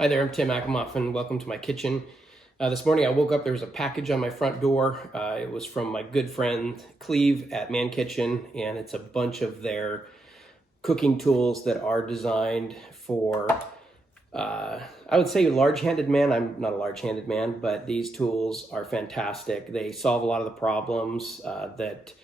Hi there, I'm Tim Akimoff and welcome to my kitchen. This morning I woke up, there was a package on my front door. It was from my good friend Cleve at Männkitchen, and it's a bunch of their cooking tools that are designed for, I would say large-handed man. I'm not a large-handed man, but these tools are fantastic. They solve a lot of the problems that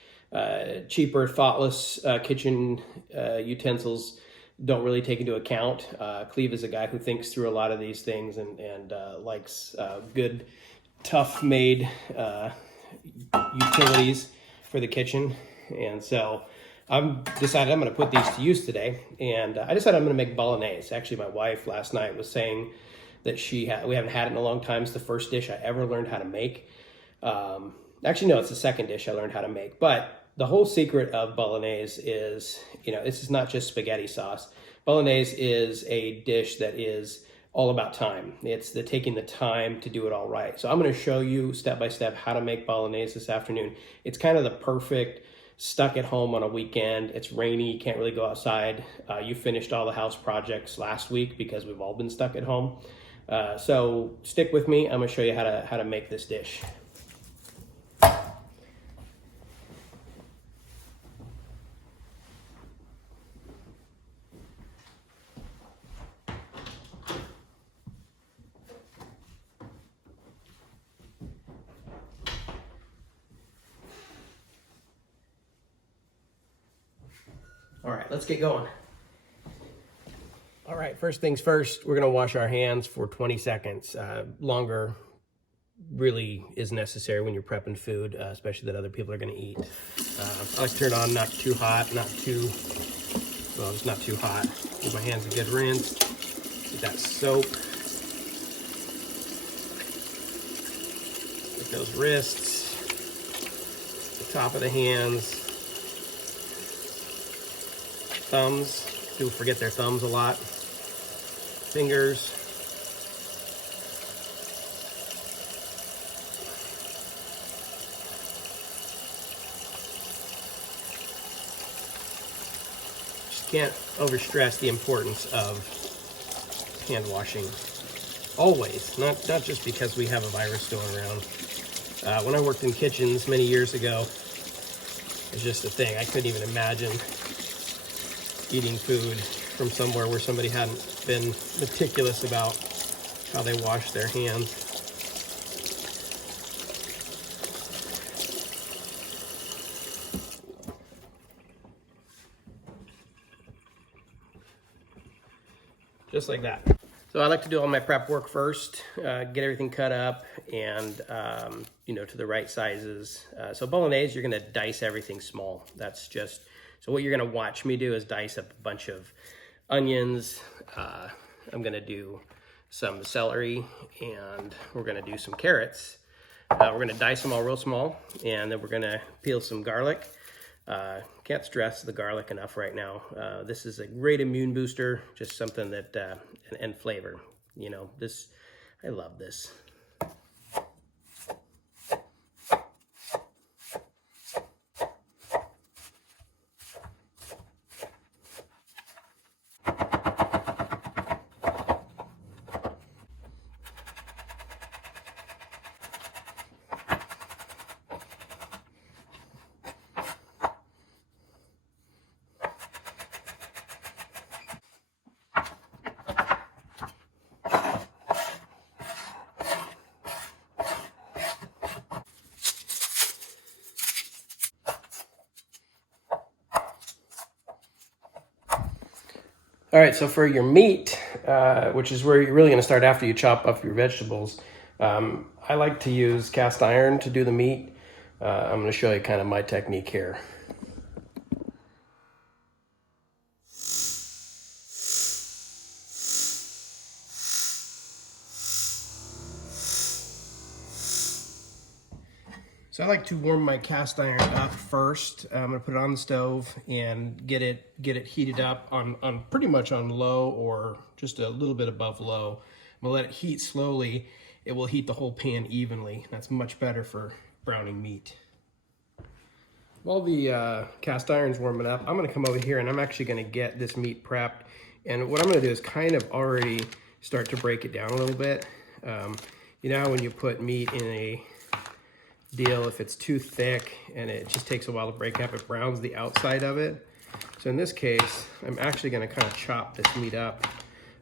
cheaper, thoughtless kitchen utensils don't really take into account. Cleve is a guy who thinks through a lot of these things and likes good, tough-made utilities for the kitchen. And so I've decided I'm going to put these to use today. And I decided I'm going to make bolognese. Actually, my wife last night was saying that we haven't had it in a long time. It's the first dish I ever learned how to make. Actually, no, it's the second dish I learned how to make. But the whole secret of bolognese is, this is not just spaghetti sauce. Bolognese is a dish that is all about time. It's taking the time to do it all right. So I'm going to show you step by step how to make bolognese this afternoon. It's kind of the perfect stuck at home on a weekend. It's rainy, you can't really go outside. You finished all the house projects last week because we've all been stuck at home. So stick with me. I'm going to show you how to make this dish. All right, let's get going. All right, first things first, we're gonna wash our hands for 20 seconds. Longer really is necessary when you're prepping food, especially that other people are gonna eat. I like to turn it on not too hot, just not too hot. Give my hands a good rinse. Get that soap. Get those wrists, the top of the hands, thumbs. People forget their thumbs a lot. Fingers. Just can't overstress the importance of hand washing. Always, not just because we have a virus going around. When I worked in kitchens many years ago, it was just a thing. I couldn't even imagine eating food from somewhere where somebody hadn't been meticulous about how they wash their hands. Just like that. So I like to do all my prep work first, get everything cut up and, to the right sizes. So bolognese, you're gonna dice everything small. So what you're gonna watch me do is dice up a bunch of onions. I'm gonna do some celery and we're gonna do some carrots. We're gonna dice them all real small and then we're gonna peel some garlic. Can't stress the garlic enough right now. This is a great immune booster, just something that, and flavor. I love this. All right, so for your meat, which is where you're really gonna start after you chop up your vegetables, I like to use cast iron to do the meat. I'm gonna show you kind of my technique here. So I like to warm my cast iron up first. I'm gonna put it on the stove and get it heated up on pretty much on low or just a little bit above low. I'm gonna let it heat slowly. It will heat the whole pan evenly. That's much better for browning meat. While the cast iron's warming up, I'm gonna come over here and I'm actually gonna get this meat prepped. And what I'm gonna do is kind of already start to break it down a little bit. You know how when you put meat in a deal, if it's too thick and it just takes a while to break up, it browns the outside of it. So in this case, I'm actually going to kind of chop this meat up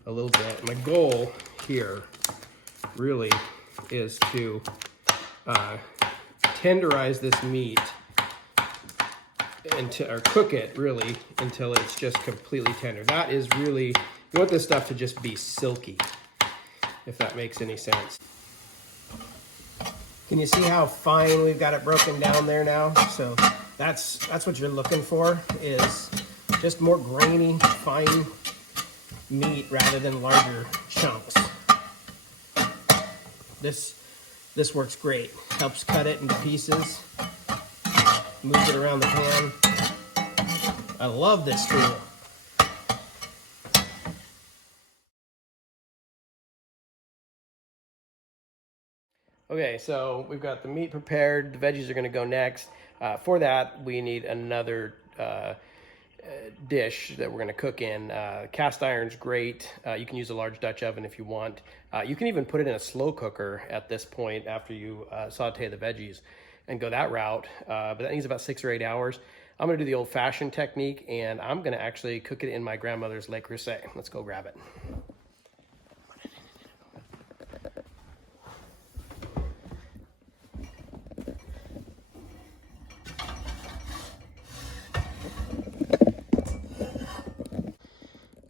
a little bit. My goal here really is to tenderize this meat or cook it really until it's just completely tender. That is really, you want this stuff to just be silky, if that makes any sense. Can you see how fine we've got it broken down there now? So that's what you're looking for, is just more grainy, fine meat rather than larger chunks. This works great. Helps cut it into pieces. Moves it around the pan. I love this tool. Okay, so we've got the meat prepared. The veggies are going to go next. For that, we need another dish that we're going to cook in. Cast iron's great. You can use a large Dutch oven if you want. You can even put it in a slow cooker at this point after you saute the veggies and go that route, but that needs about 6 or 8 hours. I'm going to do the old-fashioned technique, and I'm going to actually cook it in my grandmother's Le Creuset. Let's go grab it.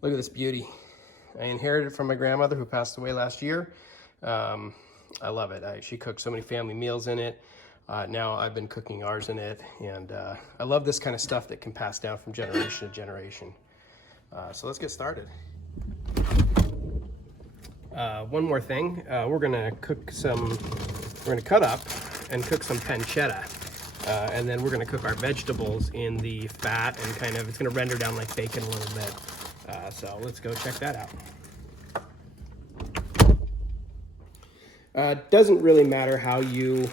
Look at this beauty. I inherited it from my grandmother who passed away last year. I love it. She cooked so many family meals in it. Now I've been cooking ours in it, and I love this kind of stuff that can pass down from generation to generation. So let's get started. One more thing, we're gonna cut up and cook some pancetta. And then we're gonna cook our vegetables in the fat and it's gonna render down like bacon a little bit. So let's go check that out. Doesn't really matter how you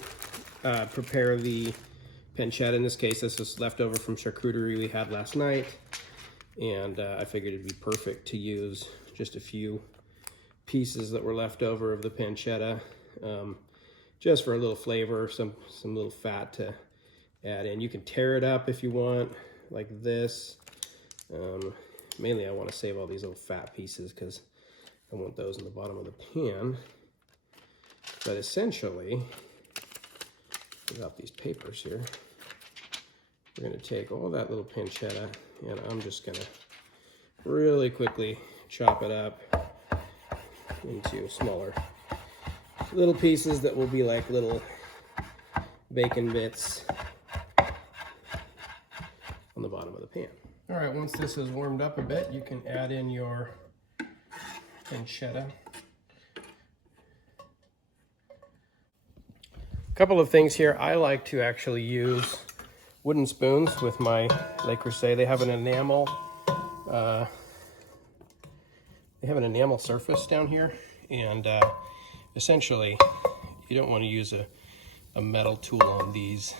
prepare the pancetta. In this case, this was leftover from charcuterie we had last night, and I figured it'd be perfect to use just a few pieces that were left over of the pancetta, just for a little flavor, some little fat to add in. You can tear it up if you want, like this. Mainly I want to save all these little fat pieces because I want those in the bottom of the pan. But essentially, without these papers here, we're going to take all that little pancetta, and I'm just going to really quickly chop it up into smaller little pieces that will be like little bacon bits on the bottom of the pan. All right, once this is warmed up a bit, you can add in your pancetta. Couple of things here. I like to actually use wooden spoons with my Le Creuset. They have an enamel. They have an enamel surface down here, and essentially, you don't want to use a metal tool on these.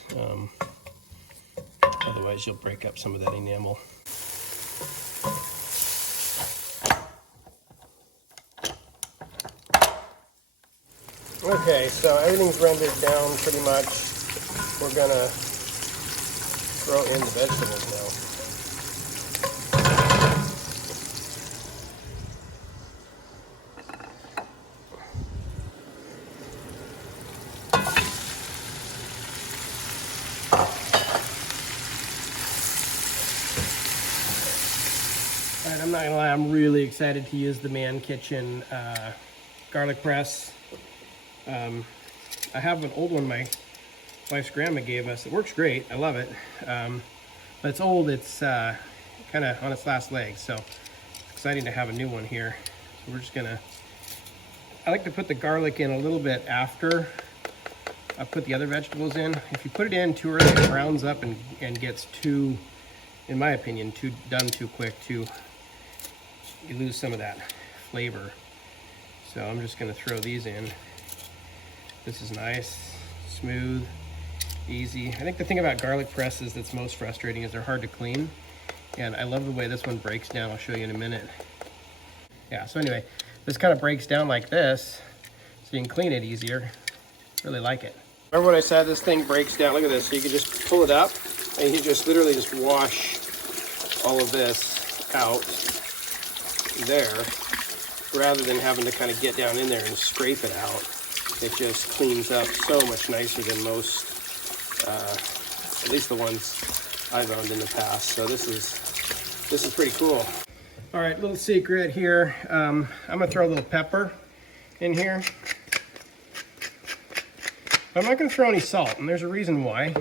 Otherwise, you'll break up some of that enamel. Okay, so everything's rendered down pretty much. We're gonna throw in the vegetables now. All right, I'm not gonna lie, I'm really excited to use the Männkitchen garlic press. I have an old one my wife's grandma gave us. It works great. I love it. But it's old. It's kind of on its last legs. So it's exciting to have a new one here. So we're just going to... I like to put the garlic in a little bit after I put the other vegetables in. If you put it in too early, it browns up and gets too, in my opinion, done too quick. You lose some of that flavor. So I'm just going to throw these in. This is nice, smooth, easy. I think the thing about garlic presses that's most frustrating is they're hard to clean. And I love the way this one breaks down. I'll show you in a minute. Yeah, so anyway, This kind of breaks down like this, so you can clean it easier. Really like it. Remember what I said, this thing breaks down. Look at this. So you can just pull it up, and you just literally just wash all of this out there, rather than having to kind of get down in there and scrape it out. It just cleans up so much nicer than most, at least the ones I've owned in the past. So this is pretty cool. All right, little secret here. I'm gonna throw a little pepper in here. I'm not gonna throw any salt, and there's a reason why.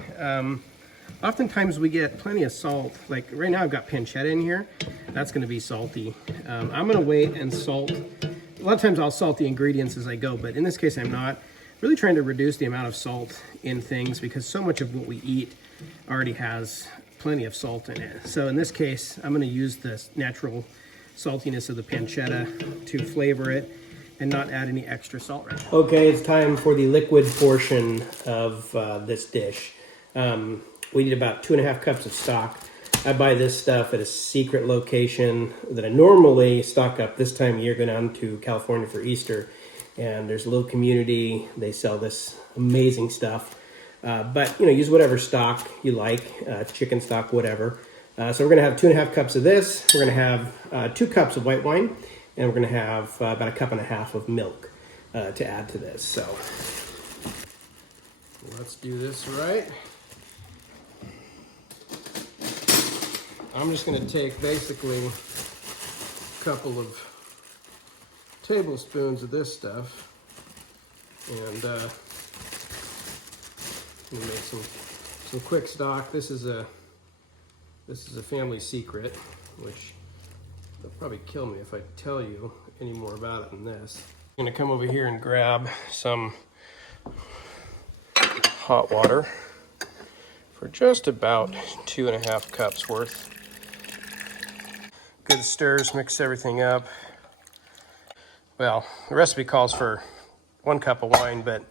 Oftentimes we get plenty of salt. Like right now I've got pancetta in here. That's gonna be salty. I'm gonna wait and salt. A lot of times I'll salt the ingredients as I go, but in this case I'm not. Really trying to reduce the amount of salt in things because so much of what we eat already has plenty of salt in it. So in this case, I'm gonna use the natural saltiness of the pancetta to flavor it and not add any extra salt right now. Okay, it's time for the liquid portion of this dish. We need about 2.5 cups of stock. I buy this stuff at a secret location that I normally stock up this time of year, going down to California for Easter. And there's a little community, they sell this amazing stuff. But you know, use whatever stock you like, chicken stock, whatever. So we're gonna have 2.5 cups of this. We're gonna have 2 cups of white wine, and we're gonna have about 1.5 cups of milk to add to this. So let's do this right. I'm just gonna take basically a couple of tablespoons of this stuff and make some quick stock. This is a family secret, which they'll probably kill me if I tell you any more about it than this. I'm gonna come over here and grab some hot water for just about 2.5 cups worth. Good stirs, mix everything up. Well, the recipe calls for 1 cup of wine, but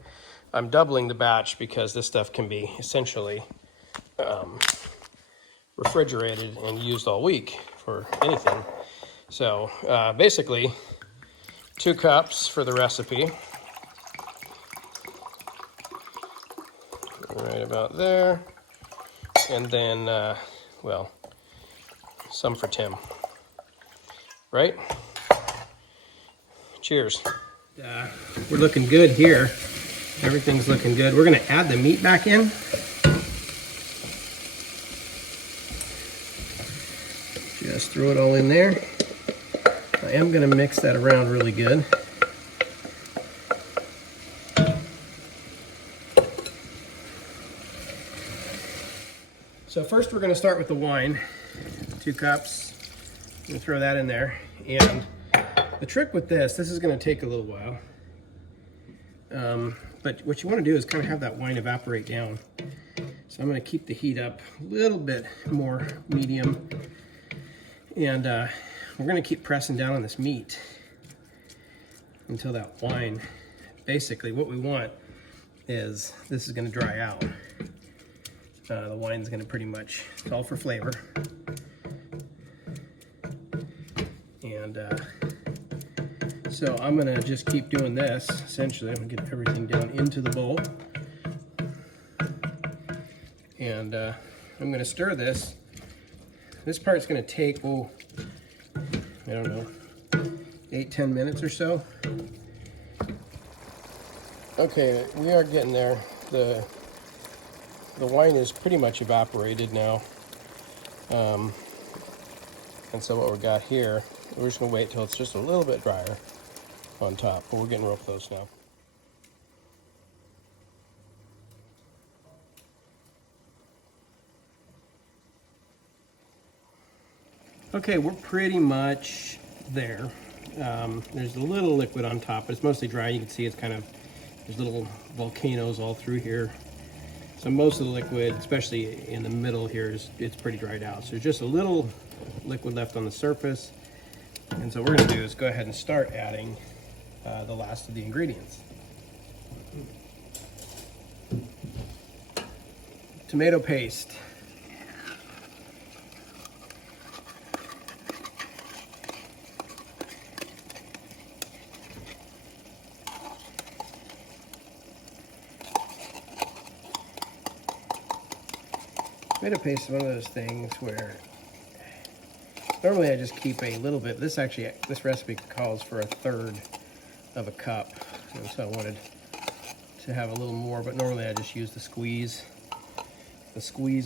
I'm doubling the batch because this stuff can be essentially refrigerated and used all week for anything. So basically 2 cups for the recipe. Right about there. And then, well, some for Tim. Right? Cheers. We're looking good here. Everything's looking good. We're gonna add the meat back in. Just throw it all in there. I am gonna mix that around really good. So first we're gonna start with the wine. 2 cups. I'm gonna throw that in there. And the trick with this is gonna take a little while. But what you wanna do is kind of have that wine evaporate down. So I'm gonna keep the heat up a little bit more medium. And we're gonna keep pressing down on this meat until that wine, basically what we want is this is gonna dry out. The wine's gonna pretty much, it's all for flavor. And so I'm gonna just keep doing this. Essentially, I'm gonna get everything down into the bowl. And I'm gonna stir this. This part's gonna take, oh, I don't know, 8-10 minutes or so. Okay, we are getting there. The wine is pretty much evaporated now. And so what we got here, we're just gonna wait till it's just a little bit drier on top, but we're getting real close now. Okay, we're pretty much there. There's a little liquid on top, but it's mostly dry. You can see it's kind of, there's little volcanoes all through here. So most of the liquid, especially in the middle here, it's pretty dried out. So there's just a little liquid left on the surface. And so what we're gonna do is go ahead and start adding the last of the ingredients. Tomato paste. Tomato paste is one of those things where normally I just keep a little bit. This recipe calls for 1/3 of a cup, and so I wanted to have a little more, but normally I just use the squeeze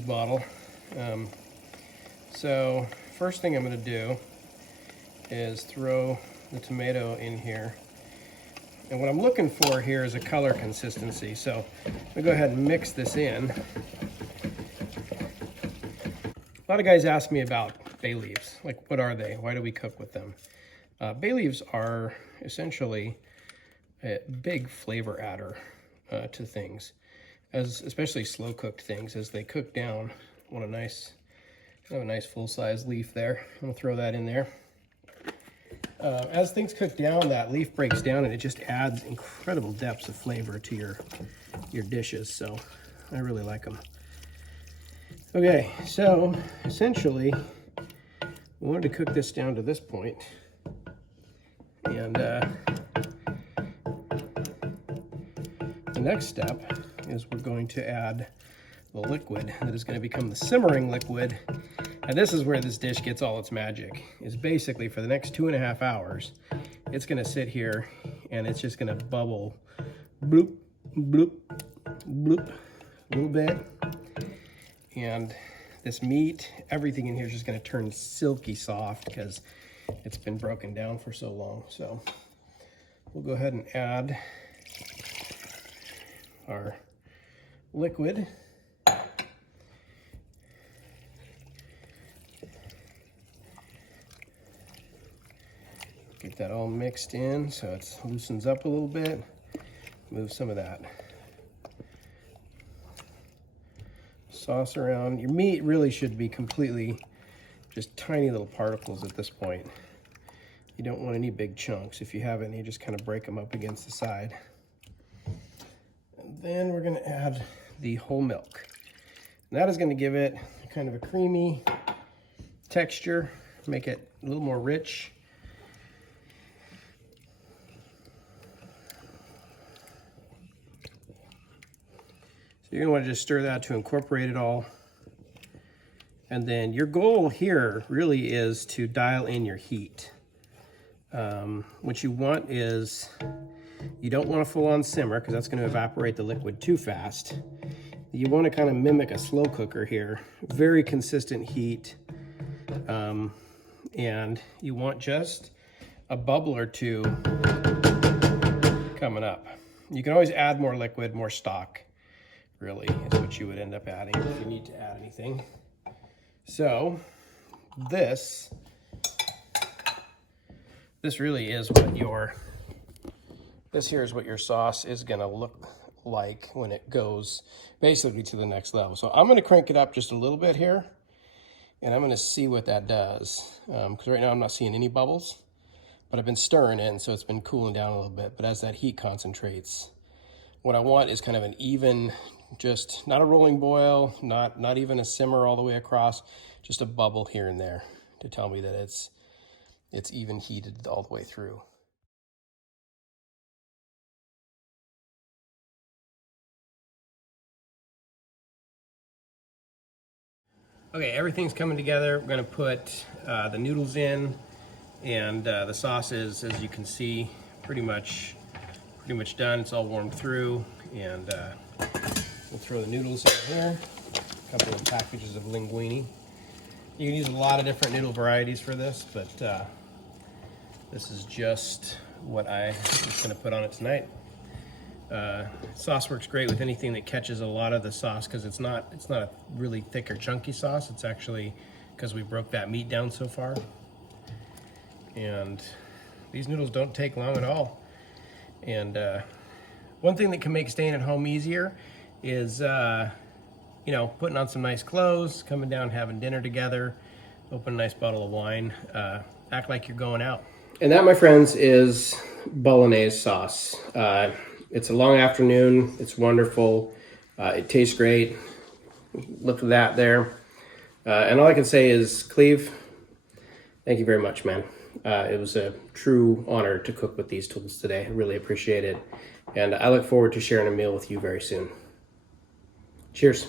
bottle. So first thing I'm going to do is throw the tomato in here. And what I'm looking for here is a color consistency. So I'm going to go ahead and mix this in. A lot of guys ask me about bay leaves. Like, what are they? Why do we cook with them? Bay leaves are essentially a big flavor adder to things, especially slow cooked things. As they cook down, I want I have a nice full-size leaf there. I'm gonna throw that in there. As things cook down, that leaf breaks down and it just adds incredible depths of flavor to your dishes. So I really like them. Okay, so essentially we wanted to cook this down to this point, and the next step is we're going to add the liquid that is going to become the simmering liquid. And this is where this dish gets all its magic, is basically for the next 2.5 hours, it's going to sit here and it's just going to bubble, bloop, bloop, bloop, a little bit. And this meat, everything in here is just going to turn silky soft because it's been broken down for so long. So we'll go ahead and add our liquid. Get that all mixed in so it loosens up a little bit. Move some of that sauce around. Your meat really should be completely just tiny little particles at this point. You don't want any big chunks. If you have any, you just kind of break them up against the side. And then we're going to add the whole milk. And that is going to give it kind of a creamy texture, make it a little more rich. You're going to want to just stir that to incorporate it all. And then your goal here really is to dial in your heat. What you want is, you don't want a full-on simmer because that's going to evaporate the liquid too fast. You want to kind of mimic a slow cooker here. Very consistent heat. And you want just a bubble or two coming up. You can always add more liquid, more stock. Really is what you would end up adding if you need to add anything. So this really is what this here is what your sauce is going to look like when it goes basically to the next level. So I'm going to crank it up just a little bit here, and I'm going to see what that does, because right now I'm not seeing any bubbles, but I've been stirring it, and so it's been cooling down a little bit. But as that heat concentrates, what I want is kind of an even, just not a rolling boil, not even a simmer all the way across, just a bubble here and there to tell me that it's even heated all the way through. Okay, everything's coming together. We're gonna put the noodles in, and the sauce is, as you can see, pretty much done. It's all warmed through, and we'll throw the noodles in here. A couple of packages of linguine. You can use a lot of different noodle varieties for this, but this is just what I'm just gonna put on it tonight. Sauce works great with anything that catches a lot of the sauce, because it's not a really thick or chunky sauce. It's actually because we broke that meat down so far. And these noodles don't take long at all. And one thing that can make staying at home easier is putting on some nice clothes, coming down, having dinner together, open a nice bottle of wine, act like you're going out. And that, my friends, is Bolognese sauce. It's a long afternoon. It's wonderful. It tastes great. Look at that there. And all I can say is, Cleve, thank you very much, man. It was a true honor to cook with these tools today. I really appreciate it. And I look forward to sharing a meal with you very soon. Cheers.